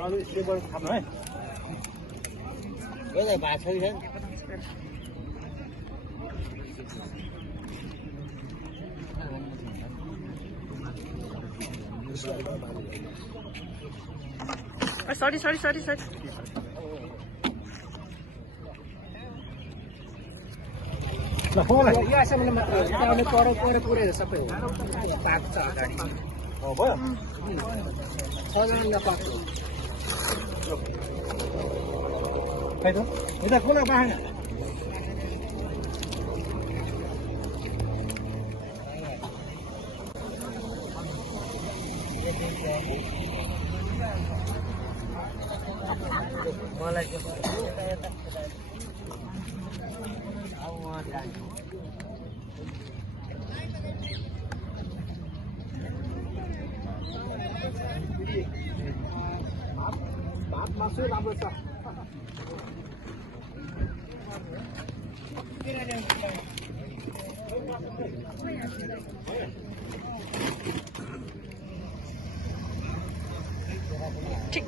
अरू सेबर खानु है यसलाई भात छैन sorry. ल फोन यहाँसम्म मात्र यताले पुरै सबै हो पाक छ अगाडि हो भयो सजान नपाक्यो खै त यता खोला बाहेन मलाई भात मासु राम्रो छ ठीक